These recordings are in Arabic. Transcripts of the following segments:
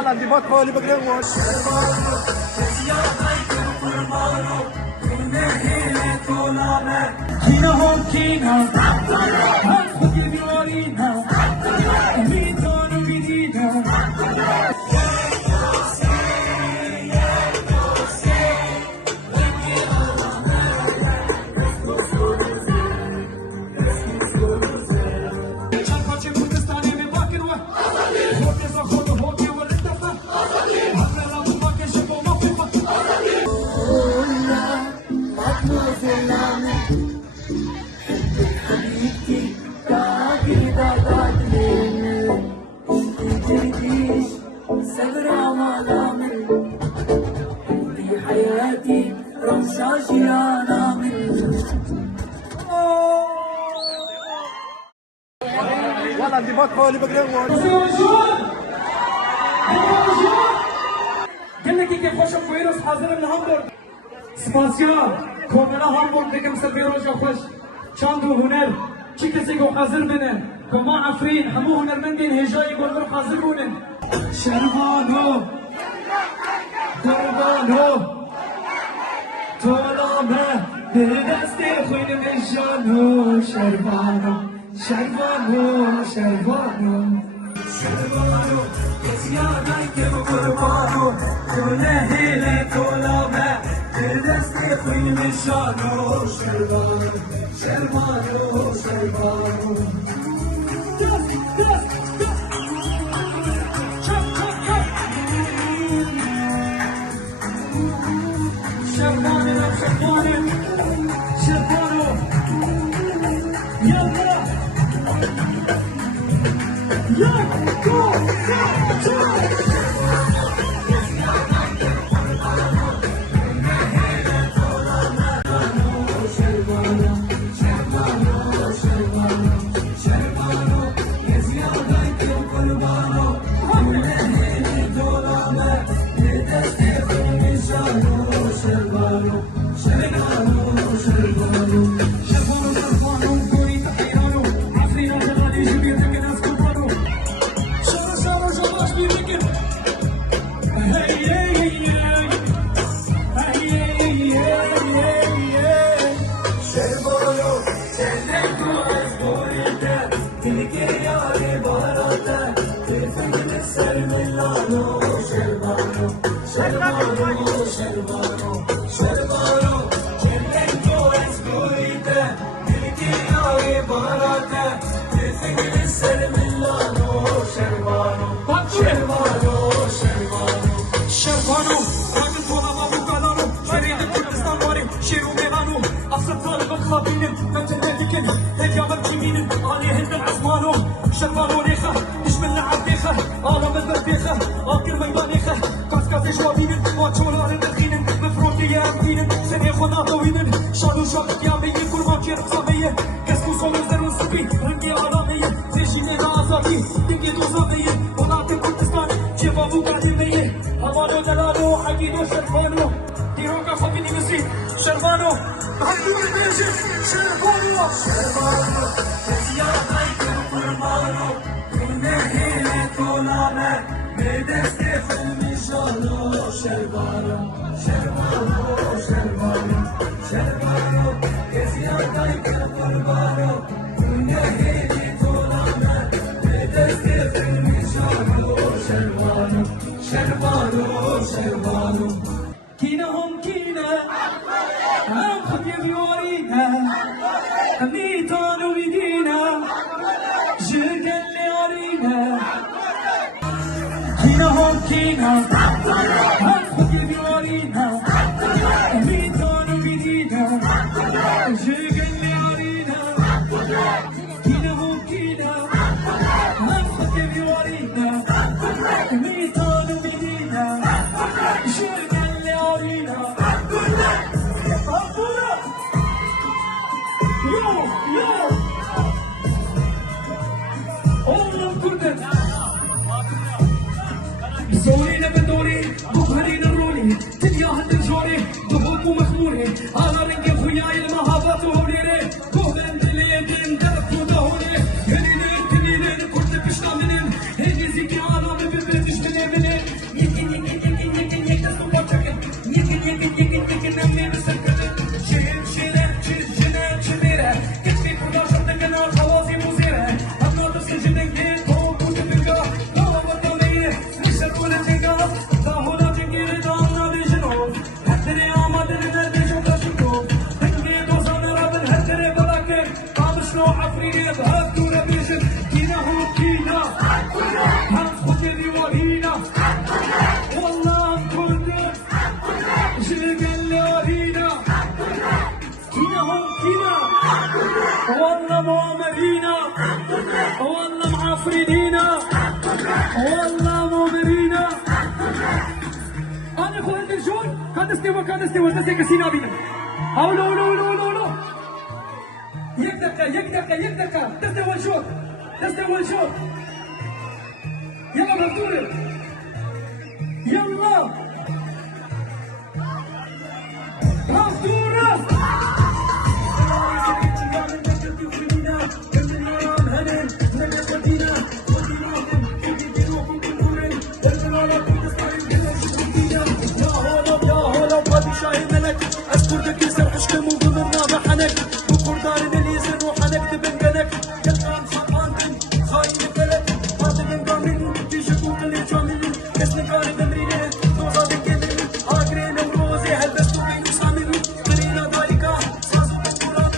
والله دي بطولي بقرموش Kina hon kina, han fuki violina, mi tono vidina. والله دي بطولي بقرموش قال لك كيف خوش فيروس حاضر من هامبورغ سباسيال كومنا هامبورغ ديكم سفيروش خوش شاندو هنر چی کسی کو حاضر بنن کما عفرین همو هنرمندین هجایی گلور حاضر بونن شربانو قربانو طولامه به دست خوین نشانو شربانو شربانو شربانو شربانو یزیادای که قربانو کنه هیله طولامه به دست خوین نشانو شربانو شربانو شربانو شربانو ليخه نشملنا عالديخه عالم البرديخه اخر ميدانيخه كاسكاسي شوابين واتشولار الدخين مفروض يا امبين سني خنا طويل شادو شاك يا بي كل ما كير قصاميه كاسكو صول زرو سبي رنجي عالميه زيشي لنا ازادي ديكي دوزاميه ولاتي كردستان شبابو قادميه امانو دلالو حقيدو شربانو ديروكا فاكيني مسي شربانو هايدو بالبيجي شربانو شربانو يزياداي قربانو كنا هيلة طولامة بدست المشانو شربانو شربانو شربانو شربانو يزياداي قربانو كنا هيلة طولامة بدست المشانو شربانو شربانو شربانو كينا هم كينا هم خبيب يورينا ميتان ومدينة جرقا لعرينا كينا هم كينا هم خبيب يورينا ميتان ومدينة جرقا لعرينا كينا هم كينا هم خبيب يورينا ميتان ومدينة جرقا لعرينا زورينا بدوري بخارين الرولي تليا هالجوري ضبوط ومخموري على رنج خوياي المهابات وهوليري كوهن دليدين درب ودهوري هنين كنين كنت بشتا منين هني زيكي عالم ببيتش منين والله مؤمرينا والله معفرينينا والله مؤمرينا انا اخو الجون كان استوى تسي كسينا بينا هولو هولو يك دقيقة تستوى الشوط يلا بطولة يلا بطولة أذكرك يسر حشكم وضمرنا بحنك وقردار اللي يزن وحنك تبنقلك يلقان شطان بن خاين البلد فاضل من قامل في شكوك اللي جامل كسن كاري تمرينه دوزا بكذل هاكرين وروزي هلبستو بين وسامل قرينا ضايقة سازو بالقرآن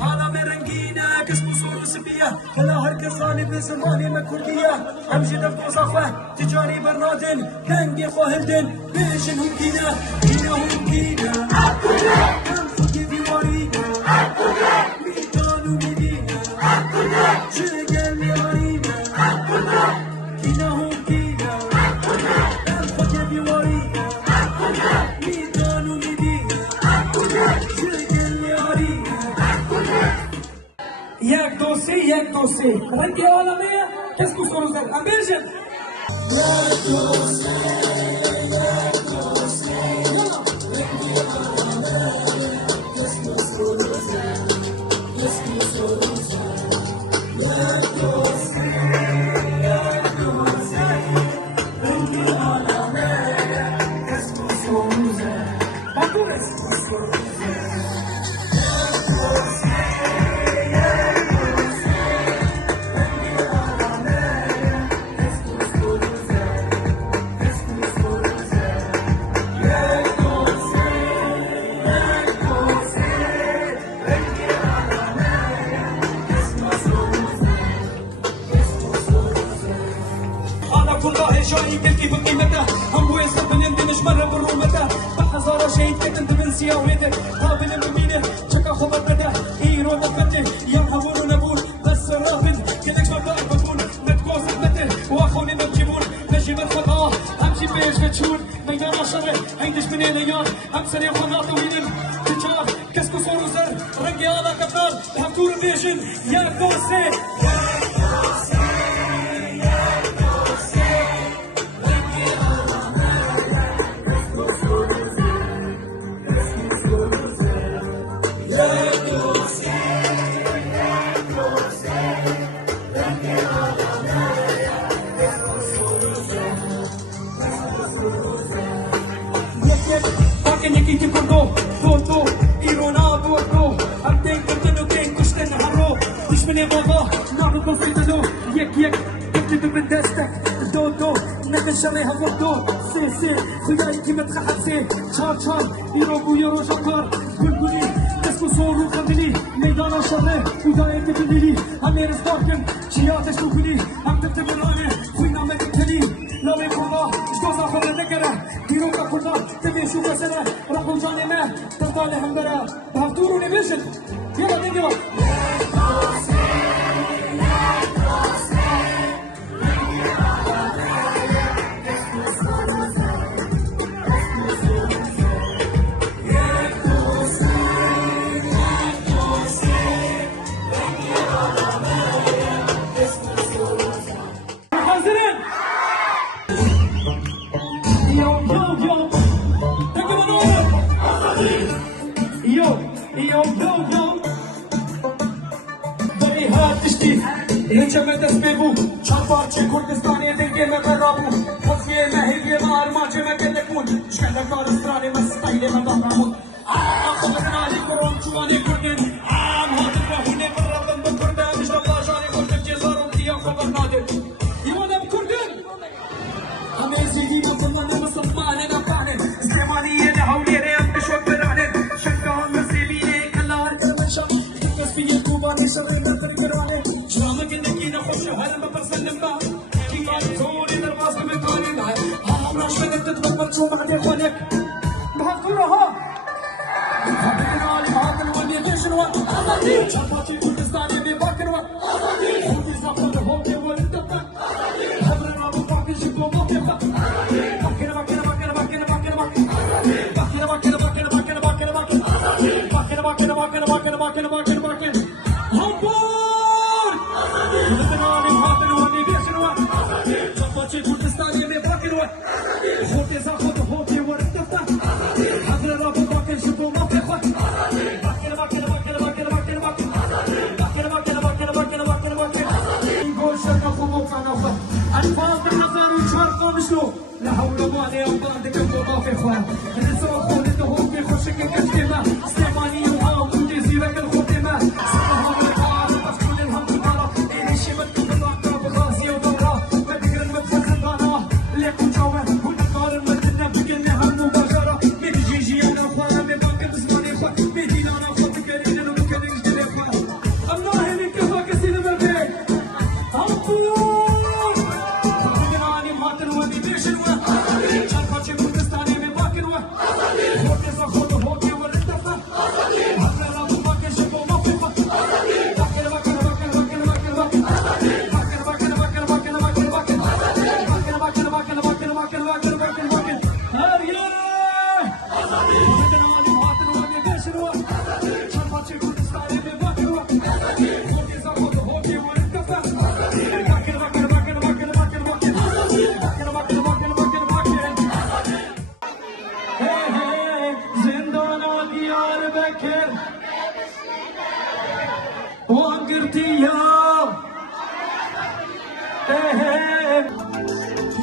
على مرنقينا كسبو صورو سبية هلا هركزاني بزماني مكردية همجي دفتو صفة تجاري برنادن دنقي خوهلدن بيشن هم كينا هم كينا یک دوستی رنگی عالمیه کس کو سروز در امبرجن شاي كلكي بقيمته هم ويسر بنندمج مرة برومته بحزارة شيء كتنت من سياولته قابل المبينة شكا خبر بده هيرو مفتة يا محور ونبول بس رافض كدك شباب بكون متكوز مته واخوني مبجيبون نجي بالخطا همشي بيش بتشون ميدان عشرة هيدش من الايام هم سريع خناطة وينم تجار كسكو صوروزر رنقي على كتار هفتور بيجن يا كوسي فوتو إيرونا بوتو أبدين كنتنو كين كشتن هرو مش من بابا نعرف بسيطلو يك كنتو من دستك دو نكن شريها فوتو سي خيالي كي متخحب سي شار يروبو يرو شكار بلبلي تسكو صورو خملي ميدان شره وداية تبليلي همير ازداركم شياتش تبلي هم تكتب الراني خوينا مكتلي لو يكونا اشتوزا خبر نكره ديروكا كنا تبي شو كسره رحو جاني ما تطالي همبرا بهفتورو نبيشن يلا نجوا هیچ مدت ببو چند بارچه کردستانی دنگه مبرابو خفیه مهیبیه مار شکار استرانی مستایل مدامون خودنا لیکورون چوانی کردن هاتف راهونه برادم بکردن مجد باجانی خودت جزارم دیا خبر نادر دیوانم کردن همه زیدی مسلمان مسلمان نفانه زمانیه نهولیه بشوک برانه شکان مسیبینه کلار کلمشم بس بیه کوبانی شرین نتر برانه جرامه گندگی نخوش هرم بپرسنم با کیمان توری در باز بمکانی هم رشمه تتبقى شو بعد يخونك بهالكرة بهالكرة بهاكر ودي بيشن وقت شباتي كردستاني بباكر وقت خودي زفر هوكي ولدتك خبرنا ابو باكر شكو موكي باكر باكر باكر باكر باكر باكر باكر باكر باكر باكر باكر باكر باكر باكر باكر باكر باكر باكر همبور لبناني بهاكر ودي بيشن وقت شباتي كردستاني بباكر وقت خودي زفر هوكي ولدتك خبرنا ابو باكر شكو موكي باكر باكر باكر باكر باكر باكر باكر باكر باكر باكر باكر باكر نقول شركة خموك أنا أخوة الفاظ النظر وشاركوا مشلو لا حول ولا قوة إلا بالله في إخوان الرسول خود الدهوك يخشك كالجماع سليمانية وهام ودي زيرك الخدمة سلام الكار مسكون الهم تبارا إلي شمت بالراقة بالغازية ودورا بدقر المدفع خلطانا ليكون جوا ونقار المدنة بقلنا هم مباشرة ميدي جيجي أنا أخوانا مباكر بزماني أخوة ميدي لانا أخوة تكرين ومكرين جديد أخوة الله هنيك أخوة كسينا بالبيت همبور خدناني ماتن ودي بيشن شركة كردستاني بباكر هوكي زخوت هوكي ولدتك هبنا ابو باكر شكو موقف باكر باكر باكر باكر باكر باكر باكر باكر باكر باكر باكر باكر باكر باكر باكر باكر باكر هاريه خدناني ماتن ودي بيشن شركة كردستاني بباكر هوكي زخوت هوكي ولدتك باكر باكر باكر باكر باكر باكر باكر باكر باكر باكر زندانا ديار بكر وانقرتيا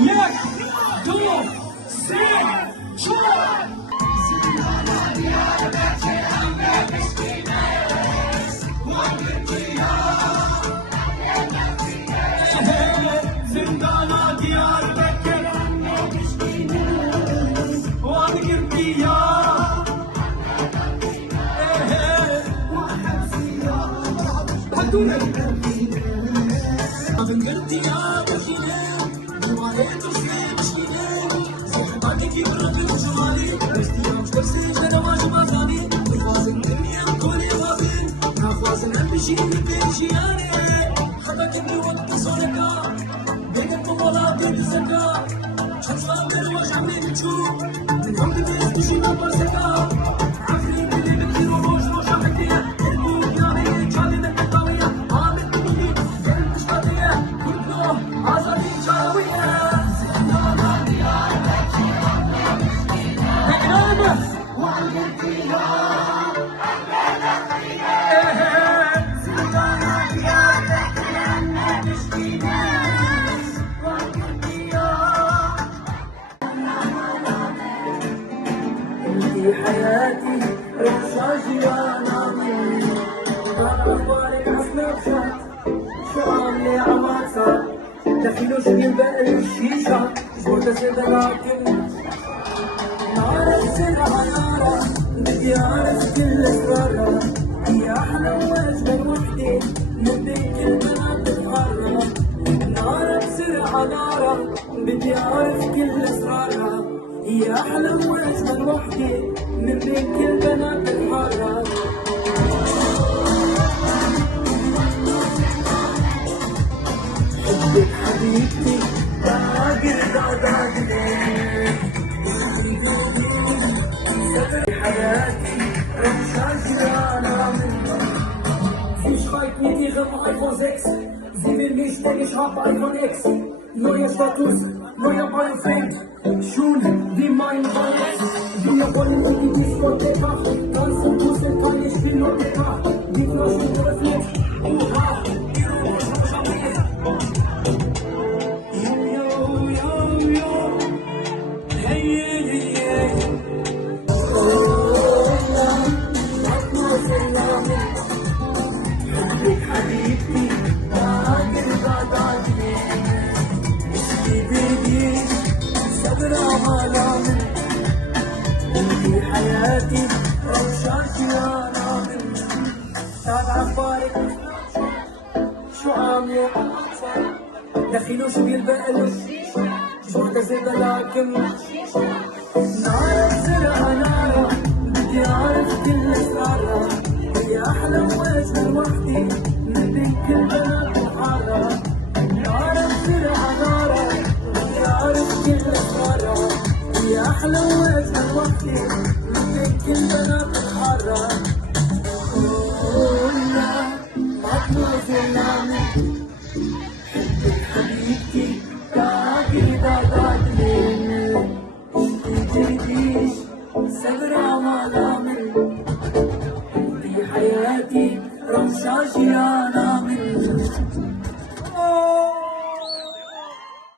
يك دو سي شوار زندانا ديار بكر وانقرتيا في حياتي رشاشي ونامي أخبارك أسناب شات شغالي عواتساب دخلوا شنو بقى الشيشة جبوت سيدناكم نارك سرها نارة بدي أعرف كل أسرارها هي أحلى وأجمل وحدة من بين كل بنات الحارة نارك سرها نارة بدي أعرف كل أسرارها هي أحلى وأجمل وحدة من بين كل بنات الحارة حبك حبيبتي باقر بعدك سفر حياتي رمشاشي أنا منك Sie schreibt mit ihrem iPhone 6 Sie will mich, denn ich hab iPhone X Neuer Status, neuer Boyfriend Schule wie mein Ballett Wir wollen in die Diskotheka Tanzen, Puzzle, kann ich will nur lecker Die Flaschen geöffnet Oha, Yo, yo, yo, yo. Hey, hey, hey, hey. مالا من في حياتي روشة جيانا من تابع أخبارك شو عاملة دخيلو شو بيلبقلك شو اعتزل لكن نارك زرقا نارا بدي أعرف كل أسرارها هي أحلى وجه وحدي من كل بنات الحارة نارك زرقا نارا بدي أعرف كل أسرارها هي أحلى وجه وحدي من كل بنات الحارة قولنا مطلوب زلامي حبك حبيبتي تعالي بعدين تجيش سبرة ملامل في حياتي روشة جيانا